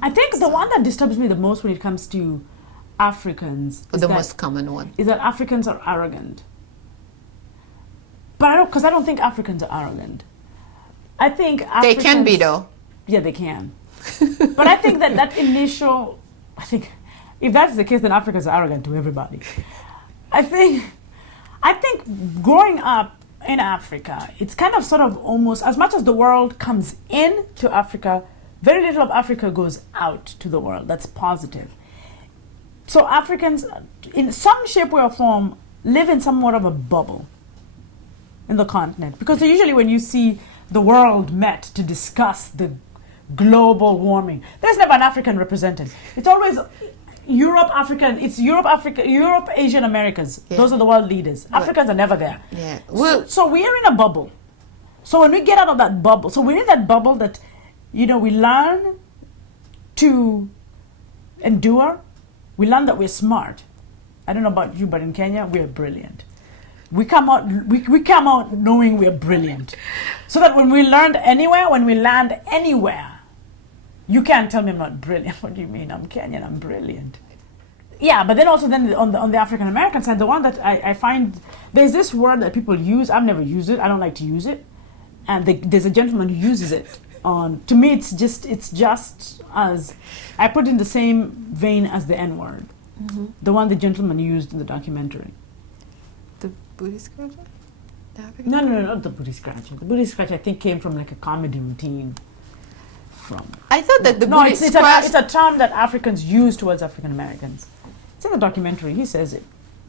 I think the one that disturbs me the most when it comes to Africans The most common one. is that Africans are arrogant. But I don't think Africans are arrogant. I think Africans, They can be, though. Yeah, they can. But I think that initial, if that's the case, then Africans are arrogant to everybody. I think growing up in Africa, it's kind of sort of almost, as much as the world comes in to Africa, very little of Africa goes out to the world. That's positive. So Africans, in some shape, way, or form, live in somewhat of a bubble in the continent. Because usually when you see the world met to discuss the global warming, there's never an African represented. It's always Europe, African. It's Europe, Africa, Europe, Asian, Americas. Yeah. Those are the world leaders. Africans are never there. Yeah. So we are in a bubble. So when we get out of that bubble, so we're in that bubble that, we learn to endure. We learn that we're smart. I don't know about you, but in Kenya, we're brilliant. We come out knowing we're brilliant. So that when we land anywhere, you can't tell me I'm not brilliant. What do you mean? I'm Kenyan, I'm brilliant. Yeah, but then also on the African American side, the one that I find, there's this word that people use. I've never used it. I don't like to use it. And there's a gentleman who uses it. To me, it's just as, I put in the same vein as the N-word. Mm-hmm. The one the gentleman used in the documentary. The booty scratcher? No, not the booty scratcher. The booty scratcher, I think, came from like a comedy routine. I thought that it's a term that Africans use towards African Americans. It's in the documentary. He says it.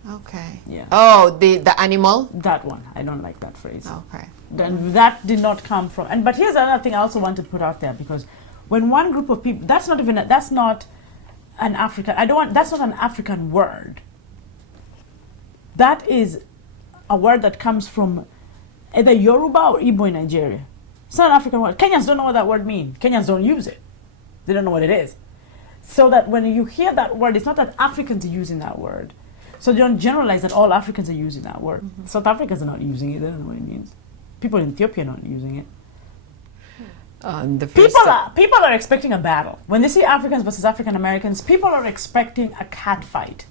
Okay. Yeah. Oh, the animal? That one. I don't like that phrase. Okay. Then that did not come from. But here's another thing I also want to put out there, because when one group of people, that's not an African. That's not an African word. That is a word that comes from either Yoruba or Igbo in Nigeria. It's not an African word. Kenyans don't know what that word means. Kenyans don't use it. They don't know what it is. So that when you hear that word, it's not that Africans are using that word. So you don't generalize that all Africans are using that word. Mm-hmm. South Africans are not using it. They don't know what it means. People in Ethiopia are not using it. People are expecting a battle. When they see Africans versus African Americans, people are expecting a cat fight,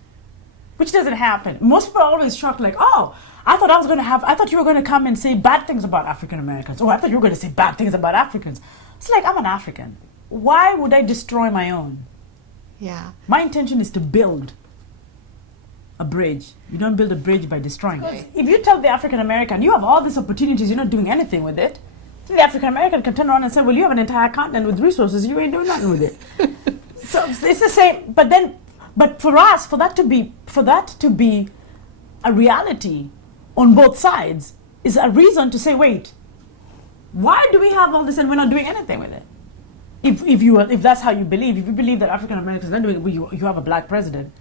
which doesn't happen. Most people are always shocked, like, oh, I thought you were going to come and say bad things about African Americans. Oh, I thought you were going to say bad things about Africans. It's like, I'm an African. Why would I destroy my own? Yeah. My intention is to build a bridge. You don't build a bridge by destroying it. If you tell the African American, you have all these opportunities, you're not doing anything with it, the African American can turn around and say, well, you have an entire continent with resources, you ain't doing nothing with it. So it's the same. But for us, for that to be a reality on both sides is a reason to say, wait, why do we have all this and we're not doing anything with it? If that's how you believe, if you believe that African Americans are not doing it, you have a black president.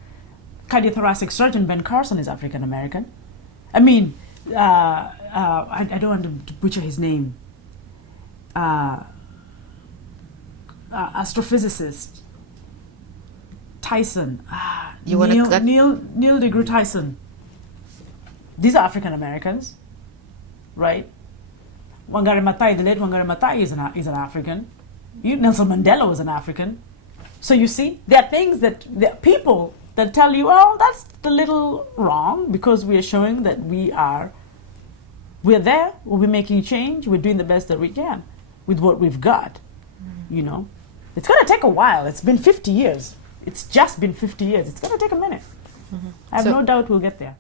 Cardiothoracic surgeon Ben Carson is African American. I mean, I don't want to butcher his name. Astrophysicist Tyson. Neil deGrasse Tyson. These are African Americans, right? Wangari Maathai, the late Wangari Maathai is an African. Nelson Mandela was an African. So you see, there are things there are people that tell you, oh, that's a little wrong, because we are showing that we're there, we're making change, we're doing the best that we can with what we've got. Mm-hmm. It's going to take a while. It's been 50 years. It's just been 50 years. It's going to take a minute. Mm-hmm. I have no doubt we'll get there.